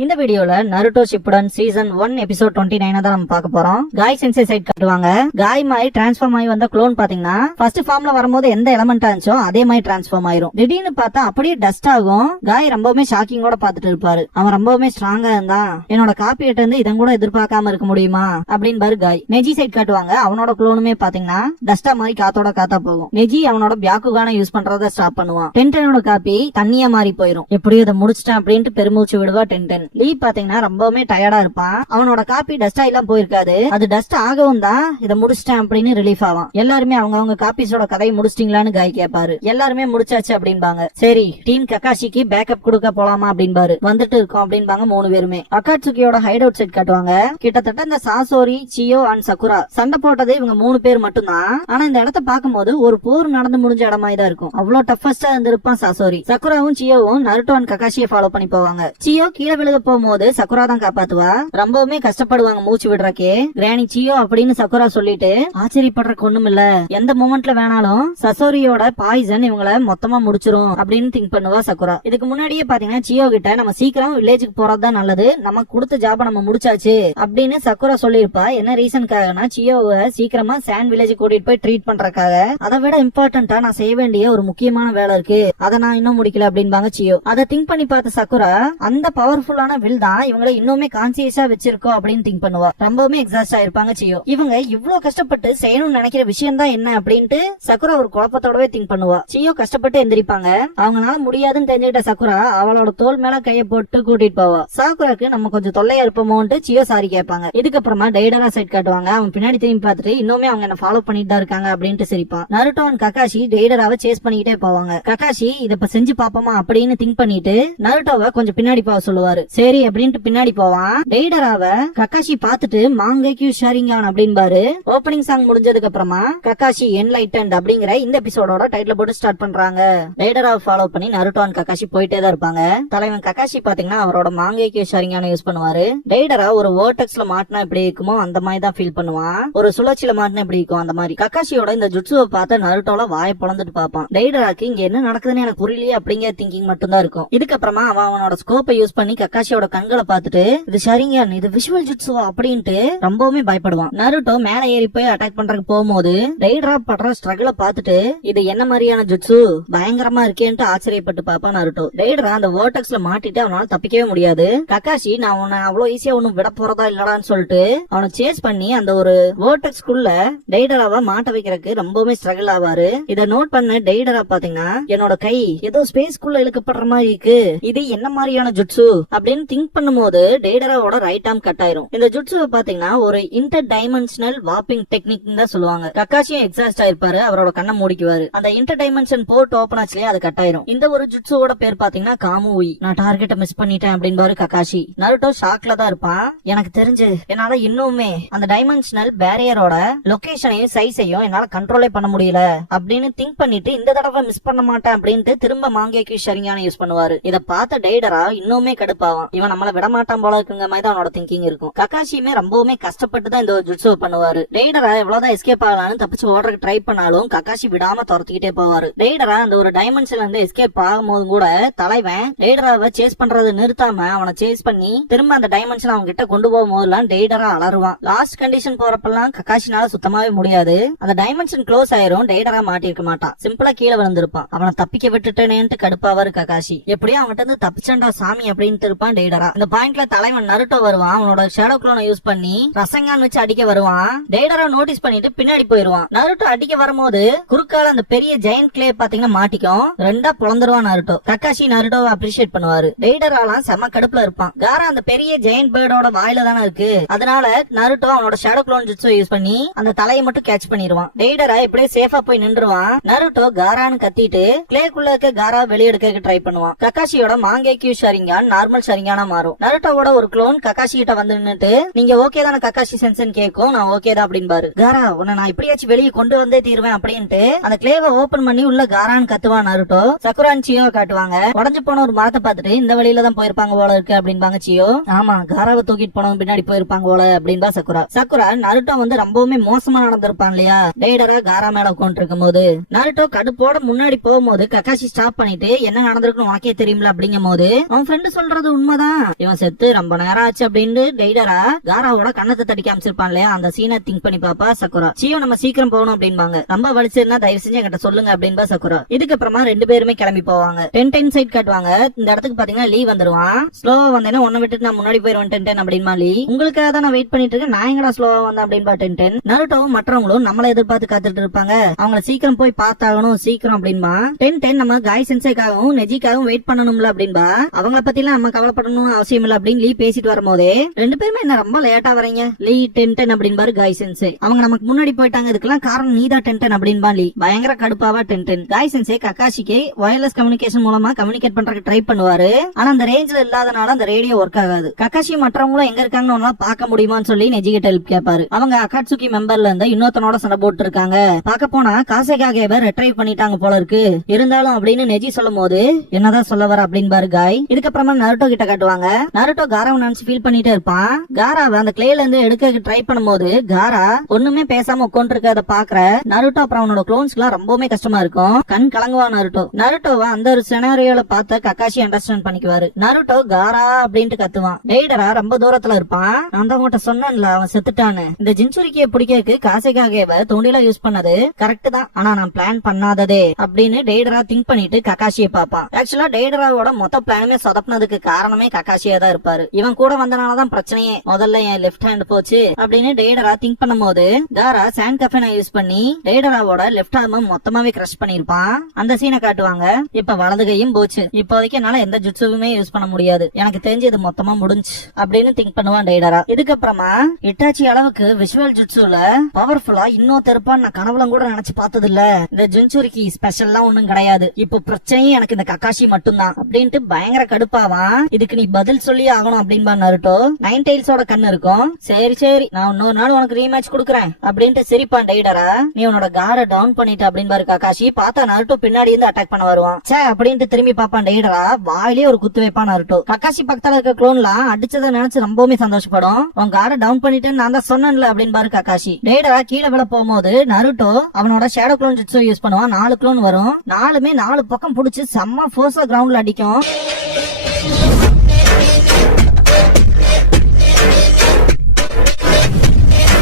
இந்த வீடியோல Naruto Shippuden season 1 episode 29 தான் நம்ம பார்க்க போறோம். காய் சென்சை சைட் காட்டுவாங்க. காய் மாதிரி டிரான்ஸ்ஃபார்ம் ஆகி வந்த க்ளோன் பாத்தீங்கன்னா ஃபர்ஸ்ட் ஃபார்ம்ல வரும்போது எந்த எலமெண்டா இருந்துச்சோ அதே மாதிரி டிரான்ஸ்ஃபார்ம் ஆயிரும். திடீர்னு பார்த்தா அப்படியே டஸ்ட் ஆகும். காய் ரொம்பவுமே ஷாக்கிங்கோட பாத்துட்டு இருப்பாரு. அவன் ரொம்பவுமே ஸ்ட்ராங்கா இருந்தான். என்னோட காப்பி கிட்ட இருந்து இதன் கூட எதிர்பார்க்காம இருக்க முடியுமா அப்படின்னு பாரு காய். நெஜி சைட் காட்டுவாங்க. அவனோட க்ளோனுமே பாத்தீங்கன்னா டஸ்டா மாதிரி காத்தா போகும். நெஜி அவனோட பியாக்குகான யூஸ் பண்றத ஸ்டாப் பண்ணுவான். டென்டனோட காப்பி தண்ணியா மாறி போயிரும். எப்படியும் இதை முடிச்சிட்டேன் அப்படின்ட்டு பெருமூச்சு விடுவா டென்டன். லீ பாத்தீங்கன்னா ரொம்பவுமே டயர்டா இருப்பான். அவனோட காப்பி டஸ்டா எல்லாம் போயிருக்காது. அது டஸ்ட் ஆகவும் தான் இதை முடிச்சிட்டேன் அப்படின்னு ரிலீஃப் ஆவான். எல்லாருமே அவங்க காப்பீஸோட கதையை முடிச்சிட்டீங்களான்னு காய் கேட்பாரு. எல்லாருமே முடிச்சாச்சு அப்படின்பாங்க. சரி டீம் கக்காஷிக்கு பேக்கப் கொடுக்க போலாமா அப்படின்பாரு. வந்துட்டு இருக்கோம் அப்படின்பாங்க 3 பேருமே. அக்காட்சுகியோட ஹைட் அவுட் செட் காட்டுவாங்க. கிட்டத்தட்ட இந்த சாசோரி, சியோ அண்ட் சக்குரா சண்டை போட்டது இவங்க 3 பேர் மட்டும்தான். ஆனா இந்த இடத்த பாக்கும்போது ஒரு போர் நடந்து முடிஞ்ச இடமாய் தான் இருக்கும். அவ்வளவு டஃபஸ்டா இருந்திருப்பான் சாசோரி. சக்குராவும் சியோவும் நருட்டோ அண்ட் கக்காஷியை ஃபாலோ பண்ணி போவாங்க. சியோ கீழே விழுக போகும்போது சக்குரா தான் காப்பாத்துவா. ரொம்பவுமே கஷ்டப்படுவாங்க மூச்சு விடுறக்கே. கிராணி சியோ அப்படின்னு சக்குரா சொல்லிட்டு ஆச்சரியப்படுறக்கு ஒண்ணும் இல்ல, எந்த மூமெண்ட்ல வேணாலும் சசோரியோட பாய்சன் இவங்களை மொத்தமா முடிச்சிரும் அப்படின்னு திங்க் பண்ணுவா சக்குரா. இதுக்கு முன்னாடியே பாத்தீங்கன்னா சியோ கிட்ட நம்ம சீக்கிரம் வில்லேஜுக்கு போறதுதான் நல்லது, நமக்கு கொடுத்த ஜாப நம்ம முடிச்சாச்சு அப்படின்னு சக்குரா சொல்லிருப்பா. என்ன ரீசனுக்காகனா சியோவை சீக்கிரமா சாண்ட் வில்லேஜ் கூட்டிட்டு போய் ட்ரீட் பண்றதுக்காக. அதை விட இம்பார்ட்டன்டா நான் செய்ய வேண்டிய ஒரு முக்கியமான வேலை இருக்கு, அதை நான் இன்னும் முடிக்கல அப்படின்பாங்க சியோ. அதை திங்க் பண்ணி பார்த்த சக்குரா அந்த பவர்ஃபுல்லான வில் தான் இவங்களை இன்னுமே கான்சியஸா வச்சிருக்கோம் அப்படின்னு திங்க் பண்ணுவா. ரொம்பவுமே எக்ஸாஸ்ட் ஆயிருப்பாங்க சியோ. இவங்க இவ்வளவு கஷ்டப்பட்டு செய்யணும்னு நினைக்கிற விஷயம் தான் என்ன அப்படின்ட்டு சக்குரா ஒரு குழப்பத்தோடவே திங்க் பண்ணுவா. சியோ கஷ்டப்பட்டு எந்திரிப்பாங்க. அவங்களால முடியாதுன்னு தெரிஞ்சுக்கிட்ட சக்குரா அவளோட தோல் மேல கைய போட்டு கூட்டிட்டு போவா. சாக்குராக்கு நம்ம கொஞ்சம் தொல்லையா இருப்போமோன்ட்டு சியோ சாரி கேட்பாங்க. இதுக்கப்புறமா டைடரா சைட் காட்டுவாங்க. அவன் பின்னாடி திரும்பி பார்த்துட்டு இன்னுமே அவங்க என்ன ஃபாலோ பண்ணிட்டு தான் இருக்காங்க அப்படின்ட்டு சிரிப்பான். நருட்டோ அண்ட் கக்காஷி டைடராவை சேஸ் பண்ணிக்கிட்டே போவாங்க. கக்காஷி இத இப்ப செஞ்சு பாப்போமா அப்படின்னு திங்க் பண்ணிட்டு நருட்டோவை கொஞ்சம் பின்னாடி போக சொல்லுவாரு. சரி அப்படின்ட்டு பின்னாடி போவான். டெய்டராவ கக்காஷி பாத்துட்டு மாங்கைக்கு ஷேரிங்கான் அப்படின்பாரு. ஓபனிங் சாங் முடிஞ்சதுக்கு அப்புறமா கக்காஷி என்லைட்டன்ட் அப்படிங்கிற இந்த எபிசோடோட டைட்டில் போட்டு ஸ்டார்ட் பண்றாங்க. டெய்டராவை ஃபாலோ பண்ணி நருட்டோ அண்ட் கக்காஷி போயிட்டே தான் இருப்பாங்க. தலைவன் கக்காஷி பாத்தீங்கன்னா அவரோட மாங்கைக்கு ஷேரிங்கான யூஸ் பண்ணுவாரு. டெய்டரா ஒரு வேர்டெக்ஸ்ல மாட்டினா எப்படி இருக்குமோ அந்த மாதிரி தான் ஃபீல் பண்ணுவான். ஒரு சுழற்சியில மாட்டினா எப்படி இருக்கும் அந்த மாதிரி. கக்காஷியோட இந்த ஜுட்சுவை பார்த்த நருட்டோல வாயை பொளந்துட்டு பாப்பான். டெய்டராக்கு இங்க என்ன நடக்குதுன்னு எனக்கு புரியலையே அப்படிங்கிற திங்கிங் மட்டும் தான் இருக்கும். இதுக்கப்புறமா அவனோட ஸ்கோப்பை யூஸ் பண்ணி கக்காஷியோட கண்களை பார்த்துட்டு இது ஷரிங்கான், இது விஷுவல் ஜுட்சுவா அப்படின்ட்டு ரொம்பவுமே பயப்படுவான். நருட்டோ மேல ஏறி போய் அட்டாக் பண்றதுக்கு போகும்போது டெய்டரா படுற ஸ்ட்ரகிள பார்த்துட்டு இது என்ன மாதிரியான ஜுட்சு பயங்கரமா இருக்கேன்ட்டு ஆச்சரியப்பட்டு பாப்பான் நருட்டோ. டெய்டரா அந்த வேர்டெக்ஸ்ல மாட்டிட்டு அவனால தப்பிக்கவே முடியாது. கக்காஷி நான் அவனை அவ்வளவு ஈஸியா ஒன்னும் விட போறதா இல்லடான்னு சொல்லிட்டு அவனை சேஸ் பண்ணி அந்த ஒரு வேர்டெக்ஸ்குள்ள டெய்டராவை மாட்ட வைக்கிறதுக்கு ரொம்பவுமே ஸ்ட்ரகிள் ஆவாரு. இதை நோட் பண்ண டெய்டரா பாத்தீங்கன்னா என்னோட கை ஏதோ ஸ்பேஸ்க்குள்ள இழுக்கப்படுற மாதிரி இருக்கு, இது என்ன மாதிரியான ஜுட்சு அப்படின்னு திங்க் பண்ணும்போது டெய்டராவோட ரைட் ஆர்ம் கட் ஆயிரும். இந்த ஜுட்சுவை பாத்தீங்கன்னா ஒரு இன்டர் டைமென்ஷனல் வாப்பிங் டெக்னிக் தான் சொல்லுவாங்க. கக்காஷியும் எக்ஸாஸ்ட் ஆயிருப்பாரு. அவரோட கண்ணை மூடிக்குவாரு. அந்த இன்டர் டைமென்ஷன் போர்ட் ஓபன் ஆச்சுலயே அது கட் ஆயிரும். இந்த ஒரு ஜுட்சுவோட பேர் பாத்தீங்கன்னா காமுயி. நான் டார்கெட்டை மிஸ் பண்ணிட்டேன் அப்படின்பாரு கக்காஷி. நருட்டோ ஷாக்ல தான் இருப்பான். எனக்கு தெரிஞ்சு என்னால இன்னுமே அந்த டைமென்ஷனல் பேரியரோட லொகேஷனையும் சைஸையும் என்னால கண்ட்ரோலே பண்ண முடியல அப்படின்னு திங்க் பண்ணிட்டு இந்த தடவை மிஸ் பண்ண மாட்டேன் அப்படின்ட்டு திரும்ப மாங்கேக்கு ஷரிங்கான யூஸ் பண்ணுவாரு. இத பார்த்த டெய்டரா இன்னுமே கடுப்பாவான். இவன் நம்மள விட மாட்டான் போல இருக்குங்க மாதிரி தான் அவனோட திங்கிங் இருக்கும். கக்காஷியுமே ரொம்பவுமே கஷ்டப்பட்டு தான் இந்த ஜுட்சுவை பண்ணுவாரு. டெய்டரா எவ்வளவுதான் எஸ்கேப் ஆகலாம்னு தப்பிச்சு ஓடுறதுக்கு ட்ரை பண்ணாலும் கக்காஷி விடாம துரத்திக்கிட்டே போவாரு. டெய்டரா அந்த ஒரு டைமென்ஷன்ல இருந்து எஸ்கேப் ஆகும்போது கூட தலைவன் டெய்டராவை சேஸ் பண்றதை நிறுத்தாம அவனை சேஸ் பண்ணி திரும்ப அந்த டைமென்ஷன் அவங்க கிட்ட கொண்டு போகும்போதெல்லாம் டெய்டரா அலறுவான். லாஸ்ட் கண்டிஷன் போறப்பெல்லாம் கக்காஷினால சுத்தமாவே முடியாது. அந்த டைமென்ஷன் க்ளோஸ் ஆயிரும். டெய்டரா மாட்டிருக்க மாட்டான். சிம்பிளா கீழே விழுந்திருப்பான். அவனை தப்பிக்க விட்டுட்டேனேன்ட்டு கடுப்பாவாரு கக்காஷி. எப்படியும் அவன்கிட்ட இருந்து தப்பிச்சண்டா சாமி அப்படின்னு இருப்பான் டெய்டரா. இந்த பாயிண்ட்ல தலைவன் நருட்டோ வருவான். அவனோட ஷேடோ க்ளோனை யூஸ் பண்ணி ரசங்கான் வச்சு அடிக்க வருவான். டெய்டரா நோட்டீஸ் பண்ணிட்டு பின்னாடி போயிருவான். நருட்டோ அடிக்க வரும்போது குறுக்கால அந்த பெரிய ஜெயண்ட் கிளே பாத்தீங்கன்னா மாட்டிக்கும். ரெண்டா பொளந்துருவான் நருட்டோ. கக்காஷி நருட்டோவை அப்ரிஷியேட் பண்ணுவாரு. டெய்டராலாம் செம கடுப்புல இருப்பான். காரா அந்த பெரிய ஜெயண்ட் பேர்டோட வாயில தானே இருக்கு. அதனால நருட்டோ அவனோட ஷேடோ க்ளோன் ஜுட்சுவை யூஸ் பண்ணி அந்த தலையை மட்டும் கேட்ச் பண்ணிடுவான். டெய்டரா இப்படியே சேஃபா போய் நின்றுவான். நருட்டோ காரான்னு கத்திட்டு கிளேக்குள்ள இருக்க காரா வெளியெடுக்க ட்ரை பண்ணுவான். கக்காஷியோட மாங்கேக்யூ ஷரிங்கான் நார்மல் ஷரிங்கானா மாறும். நருட்டோவோட ஒரு க்ளோன் கக்காஷி கிட்ட வந்து நின்னுட்டு நீங்க ஓகே தானே கக்காஷி சென்சன் கேக்கும். நான் ஓகே தான் அப்படின்பாரு. காரா உன்னை நான் இப்படியாச்சும் வெளியே கொண்டு வந்தே தீருவேன் அப்படின்ட்டு அந்த கிளேவை ஓபன் பண்ணி உள்ள காரான்னு கத்துவான் நருட்டோ. சக்குரான் சியோ காட்டுவாங்க. உடஞ்சு போன ஒரு மரத்தை பார்த்துட்டு இந்த வழியில தான் போயிருப்பாங்க போல இருக்கு அப்படின்பாங்க சியோ. ஆமா காராவை தூக்கிட்டு போனவங்க பின்னாடி போயிருப்பாங்க போல அப்படின்பா சக்குரா. சக்குரா நருட்டோ வந்து ரொம்பவுமே மோசமா நடந்திருப்பான் இல்லையா. டெய்டரா காரா மேல உட்காந்து இருக்கும் போது நருட்டோ கடுப்போட முன்னாடி போகும்போது கக்காஷி ஸ்டாப் பண்ணிட்டு என்ன நடந்திருக்குன்னு உனக்கே தெரியும்ல அப்படிங்கும் போது அவன் ஃப்ரெண்டு சொல்றது உண்மைதான், இவன் செத்து ரொம்ப நேரம் ஆச்சு அப்படின்னு டெய்டரா காராவோட கண்ணத்தை தட்டி காமிச்சிருப்பான் இல்லையா, அந்த சீனை திங்க் பண்ணி பாப்பா சக்குரா. சியோ நம்ம சீக்கிரம் போகணும் அப்படின்பாங்க. ரொம்ப வலிச்சிருந்தா தயவு செஞ்சு என்கிட்ட சொல்லுங்க அப்படின்பா சக்குரா. இதுக்கப்புறமா ரெண்டு பேருமே கிளம்பி போவாங்க. 10-10 சைட் காட்டுவாங்க. இந்த இடத்துக்கு பாத்தீங்கன்னா லீ வந்துருவான். ஸ்லோவா வந்தேன்னா உன்னை விட்டுட்டு நான் முன்னாடி போயிருவேன் 10-10 அப்படின்பா லீ. உங்களுக்காக தான் நான் வெயிட் பண்ணிட்டு இருக்கேன், நான் எங்கடா ஸ்லோவா வந்தேன் அப்படின்பா 10-10. நருட்டோவும் மற்றவங்களும் நம்மள எதிர்பார்த்து காத்துட்டு இருப்பாங்க. அவங்கள சீக்கிரம் போய் பார்த்தாகணும் சீக்கிரம் அப்படின்பா. 10-10 நம்ம காய் சென்சேக்காகவும் நெஜிக்காகவும் வெயிட் பண்ணணும்ல அப்படின்பா. அவங்கள பத்தி எல்லாம் நம்ம கவலைப்படணும் அவசியம் இல்ல அப்படின்னு லீ பேசிட்டு வரும்போதே ரெண்டு பேருமே என்ன ரொம்ப லேட்டா வரீங்க லீ 10-10 அப்படின்பாரு காய் சென்சே. அவங்க நமக்கு முன்னாடி போயிட்டாங்க, இதுக்கெல்லாம் காரணம் நீதான் 10-10 அப்படின்பா லீ. பயங்கர கடுப்பாவா 10-10. காய் சென்சே கக்காஷிக்கு வயர்லெஸ் கம்யூனிகேஷன் மூலமா கம்யூனிகேட் பண்றதுக்கு ட்ரை பண்ணுவாரு. ஆனா அந்த ரேஞ்ச்ல இல்லாதனால அந்த ரேடியோ ஒர்க் ஆகாது. கக்காஷி மற்றவங்களும் எங்க இருக்காங்கன்னு பார்க்க முடியுமான்னு சொல்லி நெஜி கிட்ட ஹெல்ப் கேட்பாரு. அவங்க அகாட்சுகி மெம்பர்ல இருந்து இன்னொருத்தனோட சண்டை போட்டு இருக்காங்க. பார்க்க போனா காசேகாகேவ ரெட்ரைவ் பண்ணிட்டாங்க போல இருக்கு. இருந்தாலும் அப்படின்னு நெஜி சொல்லும் போது என்னதான் சொல்ல வர அப்படின்பாரு காய். இதுக்கப்புறமா நருட்டோ கிட்ட காட்டுவாங்க. நருட்டோ காராவை நினைச்சு ஃபீல் பண்ணிட்டே இருப்பான். காராவை அந்த கிளேல இருந்து எடுக்க ட்ரை பண்ணும்போது காரா ஒண்ணுமே பேசாம உட்கார்ந்து இருக்கத பாக்குற நருட்டோ அப்புறம் அவனோட க்ளோன்ஸ்க்கு எல்லாம் ரொம்பவுமே கஷ்டமா இருக்கும். கண் கலங்குவா நருட்டோ. நருட்டோவை அந்த ஒரு சினாரியோல பார்த்த கக்காஷி அண்டர்ஸ்டாண்ட் பண்ணிக்குவாரு. நருட்டோ காரா அப்படின்ட்டு கத்துவான். டெய்டரா ரொம்ப தூரத்துல இருப்பான். நான் தான் உங்ககிட்ட சொன்னேன்ல அவன் செத்துட்டான்னு. இந்த ஜின்சுரிக்கிய பிடிக்கிறதுக்கு காசேகாகேவ தூண்டில யூஸ் பண்ணது கரெக்ட் தான், ஆனா நான் பிளான் பண்ணாததே அப்படின்னு டெய்டரா திங்க் பண்ணிட்டு கக்காஷியை பாப்பான். ஆக்சுவலா டெய்டராவோட மொத்த பிளானுமே சொதப்பினதுக்கு காரணமே கக்காஷியா தான் இருப்பாரு. இவன் கூட வந்தனாலதான் பிரச்சனையே. முதல்ல என் லெஃப்ட் ஹேண்ட் போச்சு அப்படின்னு டெய்டரா திங்க் பண்ணும் போது காரா சாண்ட் கஃபனை யூஸ் பண்ணி டெய்டராவோட லெஃப்ட் ஆர்ம் மொத்தமாவே கிரஷ் பண்ணிருப்பான். அந்த சீனை காட்டுவாங்க. இப்ப வலது கையும் போச்சு. இப்போதைக்கு என்னால எந்த ஜுட்சுவுமே யூஸ் பண்ண முடியாது, எனக்கு தெரிஞ்சு இது மொத்தமா முடிஞ்சு அப்படின்னு திங்க் பண்ணுவான் டெய்டரா. இதுக்கப்புறமா இட்டாச்சி அளவுக்கு விஷுவல் ஜுட்சுல பவர்ஃபுல்லா இன்னொரு இருப்பான் நான் கனவுலம் கூட நினைச்சு பார்த்தது இல்ல. இந்த ஜுன்சுரிக்கு ஸ்பெஷல்லாம் ஒண்ணும் கிடையாது. இப்போ பிரச்சனையும் எனக்கு இந்த கக்காஷி மட்டும்தான் அப்படின்ட்டு பயங்கர கடுப்பாவான். இதுக்கு நீ பதில் சொல்லி ஆகணும் அப்படின்பா நருட்டோ. 9 டைல்ஸோட கண்ணு இருக்கும். சரி சரி நான் இன்னொரு நாள் உனக்கு ரீமேட்ச் கொடுக்குறேன் அப்படின்ட்டு சிரிப்பான் டெய்டரா. நீ உன்னோட காரை டவுன் பண்ணிட்டு அப்படின்பாரு கக்காஷி. பார்த்தா நருட்டோ பின்னாடி இருந்து அட்டாக் பண்ண வருவான். சே அப்படின்ட்டு திரும்பி பாப்பான் டெய்டரா. வாயிலே ஒரு குத்து வைப்பான் நருட்டோ. கக்காஷி பக்கத்துல இருக்க க்ளோன்லாம் அடிச்சதை நினைச்சு ரொம்பவுமே சந்தோஷப்படும். உன் காரை டவுன் பண்ணிட்டு நான் தான் சொன்னேன்ல அப்படின்பாரு கக்காஷி. டெய்டரா கீழே விட போகும்போது நருட்டோ அவனோட ஷேடோ க்ளோன் ஜுட்சு யூஸ் பண்ணுவான். 4 க்ளோன் வரும். 4மே 4 பக்கம் புடிச்சு செம்ம ஃபோர்ஸா கிரவுண்ட்ல அடிக்கும்.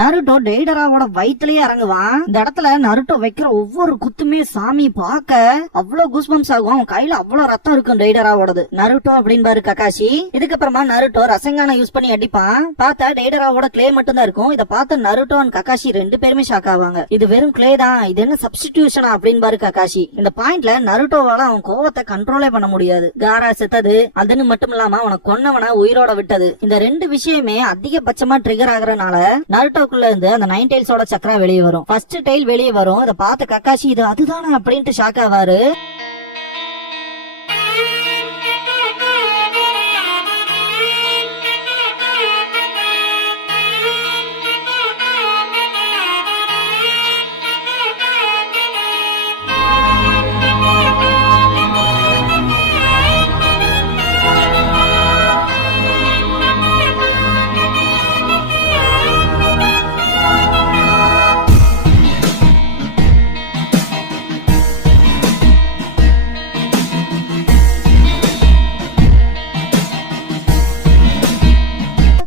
நருட்டோ டெய்டராவோட வயிற்றுலயே இறங்குவான். இந்த இடத்துல நருட்டோ வைக்கிற ஒவ்வொரு குத்துமே சாமி பார்க்க அவ்வளவு கூஸ்பம்ஸ் ஆகும். அவன் கையில அவ்வளவு ரத்தம் இருக்கும் டெய்டராவோடது. நருட்டோ அப்படின்பாரு கக்காஷி. இதுக்கப்புறமா நருட்டோ ரசங்கான யூஸ் பண்ணி அடிப்பான். பார்த்தா டெய்டராவோட கிளே மட்டும் தான் இருக்கும். இதை பார்த்து நருட்டோ அண்ட் கக்காஷி ரெண்டு பேருமே ஷாக் ஆவாங்க. இது வெறும் கிளே தான், இது என்ன சப்ஸ்டிடியூஷனா அப்படின்பாரு கக்காஷி. இந்த பாயிண்ட்ல நருட்டோவால அவன் கோவத்தை கண்ட்ரோலே பண்ண முடியாது. காரா செத்தது அதுன்னு மட்டும் இல்லாம அவனை கொன்னவனை உயிரோட விட்டது. இந்த ரெண்டு விஷயமே அதிகபட்சமா ட்ரிகர் ஆகுறதுனால நருட்டோ இருந்து அந்த 9 டைல்ஸோட சக்கரா வெளியே வரும். ஃபர்ஸ்ட் டைல் வெளியே வரும். அதை பார்த்து கக்காஷி இது அதுதானே அப்படின்ட்டு ஷாக் ஆவாரு.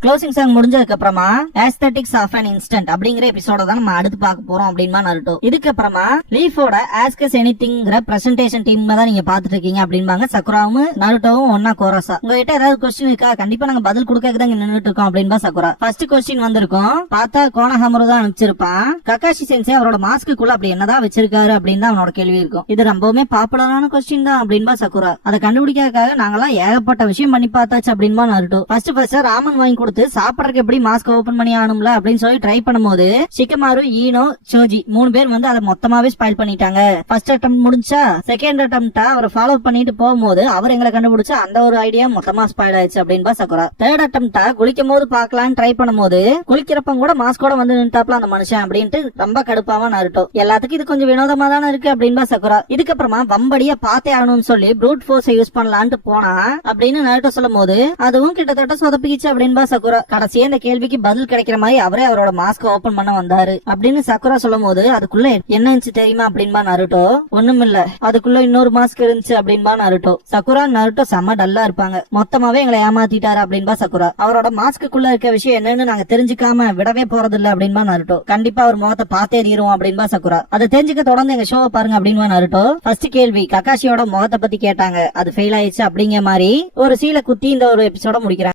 க்ளோசிங் சாங் முடிஞ்சதுக்கு அப்புறமா ஆஸ்தெட்டிக்ஸ் ஆஃப் அன் இன்ஸ்டன்ட் அப்படிங்கிற எபிசோட தான் நம்ம அடுத்து பார்க்க போறோம் அப்படின்னா நருட்டோ. இதுக்கப்புறமா லீஃபோட ஆஸ்கஸ் எனிதிங்கிற பிரசன்டேஷன் டீம் தான் நீங்க பாத்துட்டு இருக்கீங்க அப்படின்பாங்க. சக்குராவும் நருட்டோவும் ஒன்னா கோரஸா. உங்ககிட்ட ஏதாவது கொஸ்டின் இருக்கா? கண்டிப்பா நாங்க பதில் கொடுக்க தான் நின்னுட்டு இருக்கோம் அப்படின்பா சக்குரா. ஃபர்ஸ்ட் கொஸ்டின் வந்திருக்கும். பார்த்தா கோனஹாமரு தான் அனுப்பிச்சிருப்பான். கக்காஷி சென்சே அவரோட மாஸ்க்குள்ள அப்படி என்னதான் வச்சிருக்காரு அப்படின்னு தான் அவனோட கேள்வி இருக்கும். இது ரொம்பவுமே பாப்புலரான கொஸ்டின் தான் அப்படின்பா சக்குரா. அதை கண்டுபிடிக்கிறதுக்காக நாங்களாம் ஏகப்பட்ட விஷயம் பண்ணி பார்த்தாச்சு அப்படின்பா நருட்டோ. ஃபர்ஸ்ட் ராமன் வாங்கி கொடுத்து சாப்பிடறதுக்கு எப்படி மாஸ்க் ஓபன் பண்ணி ஆகணும்ல அப்படின்னு சொல்லி ட்ரை பண்ணும்போது ஷிகமாரு, ஈனோ, சோஜி 3 பேர் வந்து அதை மொத்தமாவே ஸ்பாயில் பண்ணிட்டாங்க. ஃபர்ஸ்ட் அட்டெம்ப்ட் முடிஞ்சா செகண்ட் அட்டெம்ப்ட் அவர் ஃபாலோ பண்ணிட்டு போகும்போது அவர் எங்களை கண்டுபிடிச்சு அந்த ஒரு ஐடியா மொத்தமா ஸ்பாயில் ஆயிடுச்சு அப்படின்பா சக்குரா. தேர்ட் அட்டெம்ப்ட் குளிக்கும் போது பாக்கலாம்னு ட்ரை பண்ணும்போது குளிக்கிறப்ப கூட மாஸ்கோட வந்து நின்றாப்ல அந்த மனுஷன் அப்படின்ட்டு ரொம்ப கடுப்பாவா நருட்டோ. எல்லாத்துக்கும் இது கொஞ்சம் வினோதமா தானே இருக்கு அப்படின்பா சக்குரா. இதுக்கப்புறமா வம்படியா பாத்தே ஆகணும்னு சொல்லி ப்ரூட் ஃபோர்ஸ் யூஸ் பண்ணலான்ட்டு போனா அப்படின்னு நருட்டோ சொல்லும் போது அதுவும் கிட்டத்தட்ட சொதப்பிச்சு அப்படின்பா சக்குரா. சகுரா. கடைசியா இந்த கேள்விக்கு பதில் கிடைக்கிற மாதிரி அவரே அவரோட மாஸ்க் ஓபன் பண்ண வந்தாரு அப்படின்னு சகுரா சொல்லும் போது அதுக்குள்ள என்ன இருந்துச்சு தெரியுமா அப்படின்பா நருட்டோ. ஒண்ணுமில்ல, அதுக்குள்ள இன்னொரு மாஸ்க் இருந்துச்சு அப்படின்பா நருட்டோ. சகுரா நருட்டோ செம்ம டல்லா இருப்பாங்க. மொத்தமாவே எங்களை ஏமாத்திட்டாரு அப்படின்பா சகுரா. அவரோட மாஸ்க்குள்ள இருக்க விஷயம் என்னன்னு நாங்க தெரிஞ்சுக்காம விடவே போறது இல்ல அப்படின்பா நருட்டோ. கண்டிப்பா அவர் முகத்தை பார்த்தே தீரும் அப்படின்பா சகுரா. அதை தெரிஞ்சுக்க தொடர்ந்து எங்க ஷோவை பாருங்க அப்படின்பா நருட்டோ. ஃபர்ஸ்ட் கேள்வி ககாஷியோட முகத்தை பத்தி கேட்டாங்க, அது ஃபெயில் ஆயிடுச்சு அப்படிங்கிற மாதிரி ஒரு சீலை குத்தி இந்த ஒரு எபிசோட முடிக்கிறாங்க.